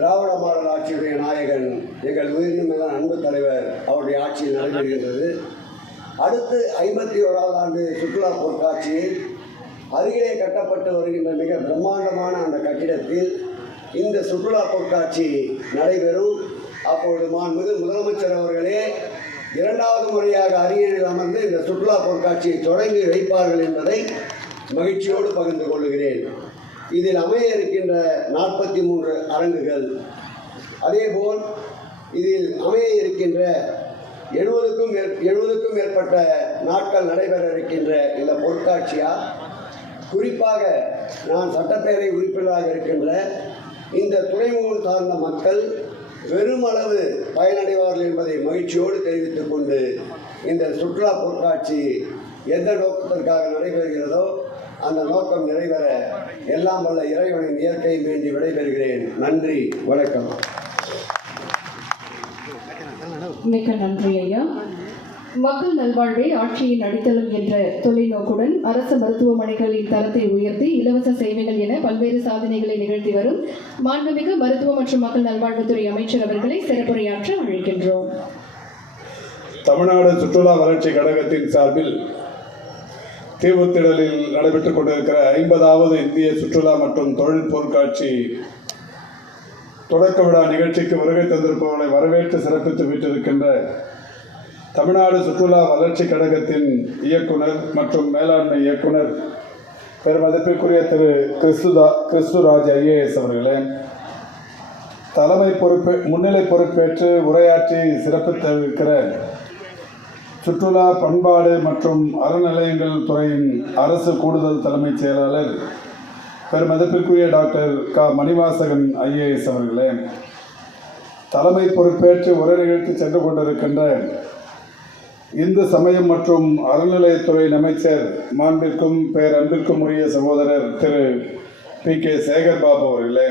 திராவிட model ஆட்சியுடைய நாயகன் எங்கள் உயிரின் அன்பு தலைவர் அவருடைய ஆட்சியில் நடைபெறுகின்றது அடுத்து ஐம்பத்தி ஓராவது ஆண்டு சுற்றுலா பொருட்காட்சியில் அருகிலே கட்டப்பட்டு வருகின்ற மிக பிரம்மாண்டமான அந்த கட்டிடத்தில் இந்த சுற்றுலா பொருட்காட்சி நடைபெறும். அப்பொழுது மாண்புமிகு முதலமைச்சர் அவர்களே இரண்டாவது முறையாக அரியணையில் அமர்ந்து இந்த சுற்றுலா பொருட்காட்சியை தொடங்கி வைப்பார்கள் என்பதை மகிழ்ச்சியோடு பகிர்ந்து கொள்கிறேன். இதில் அமைய இருக்கின்ற நாற்பத்தி மூன்று அரங்குகள். அதேபோல் இதில் அமைய இருக்கின்ற எழுபதுக்கும் எழுபதுக்கும் மேற்பட்ட நாட்கள் நடைபெற இருக்கின்ற இந்த பொருட்காட்சியால் குறிப்பாக நான் சட்டப்பேரவை உறுப்பினராக இருக்கின்ற இந்த துறைமுகம் சார்ந்த மக்கள் பெருமளவு பயனடைவார்கள் என்பதை மகிழ்ச்சியோடு தெரிவித்துக் கொண்டு இந்த சுற்றுலா பொருட்காட்சி எந்த நோக்கத்திற்காக நடைபெறுகிறதோ அந்த நோக்கம் நிறைவேற. எல்லாம் வல்ல இறைவனின் இயற்கை வேண்டி விடைபெறுகிறேன். நன்றி வணக்கம். மிக்க நன்றி ஐயா. மக்கள் நல்வாழ்வே ஆட்சியின் அடித்தளம் என்ற தொலைநோக்குடன் அரசு மருத்துவமனைகளின் தரத்தை உயர்த்தி இலவச சேவைகள் என பல்வேறு சாதனைகளை நிகழ்த்தி வரும் மாண்புமிகு மருத்துவ மற்றும் மக்கள் நல்வாழ்வுத்துறை அமைச்சர் அவர்களை சிறப்புரையாற்ற அழைக்கின்றோம். தமிழ்நாடு சுற்றுலா வளர்ச்சி கழகத்தின் சார்பில் தீவுத்திடலில் நடைபெற்றுக் கொண்டிருக்கிற ஐம்பதாவது இந்திய சுற்றுலா மற்றும் தொழில் பொருட்காட்சி தொடக்க விழா நிகழ்ச்சிக்கு வருகை தந்திருப்பவர்களை வரவேற்று சிறப்பித்து விட்டிருக்கின்ற தமிழ்நாடு சுற்றுலா வளர்ச்சி கழகத்தின் இயக்குனர் மற்றும் மேலாண்மை இயக்குனர் பெருமதிப்பிற்குரிய திரு கிறிஸ்துதா கிறிஸ்துராஜ் ஐஏஎஸ் அவர்களே தலைமை பொறுப்பு முன்னிலை பொறுப்பேற்று உரையாற்றி சிறப்பித்திருக்கிற சுற்றுலா பண்பாடு மற்றும் அறநிலையங்கள் துறையின் அரசு கூடுதல் தலைமைச் செயலாளர் பெருமதிப்பிற்குரிய டாக்டர் க. மணிவாசகன் ஐஏஎஸ் அவர்களே. தலைமை பொறுப்பேற்று உரை நிகழ்த்தி சென்று கொண்டிருக்கின்ற இந்து சமயம் மற்றும் அறநிலையத்துறை அமைச்சர் மாண்பிற்கும் பேரன்பிற்கும் உரிய சகோதரர் திரு. பி. கே. சேகர் பாபு அவர்களே.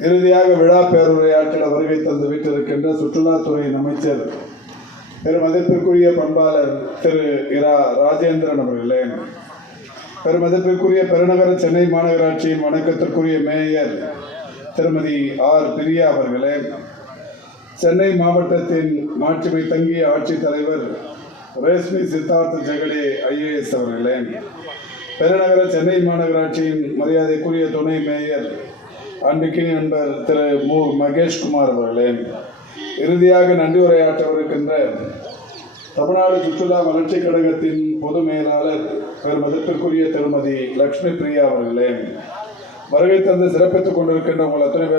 இறுதியாக விழா பேருரையாற்றிட வருகை தந்து விட்டிருக்கின்ற சுற்றுலாத்துறையின் அமைச்சர் பெருமதிப்பிற்குரிய பண்பாளர் திரு இரா ராஜேந்திரன் அவர்களே பெருமதிப்பிற்குரிய பெருநகர சென்னை மாநகராட்சியின் வணக்கத்திற்குரிய மேயர் திருமதி ஆர். பிரியா அவர்களே சென்னை மாவட்டத்தின் மாட்சிமை தங்கிய ஆட்சித்தலைவர் ரேஷ்மி சித்தார்த்த ஜெகடே ஐஏஎஸ் அவர்களே பெருநகர சென்னை மாநகராட்சியின் மரியாதைக்குரிய துணை மேயர் அன்பிக்கினி நண்பர் திரு மு. மகேஷ்குமார் அவர்களே இறுதியாக நன்றி உரையாற்றவிருக்கின்ற தமிழ்நாடு சுற்றுலா வளர்ச்சிக் கழகத்தின் பொது மேலாளர் பெருமதிப்பிற்குரிய திருமதி லட்சுமி பிரியா அவர்களே. வருகை தந்து சிறப்பித்துக் கொண்டிருக்கின்ற உங்கள் அத்தனை பேர்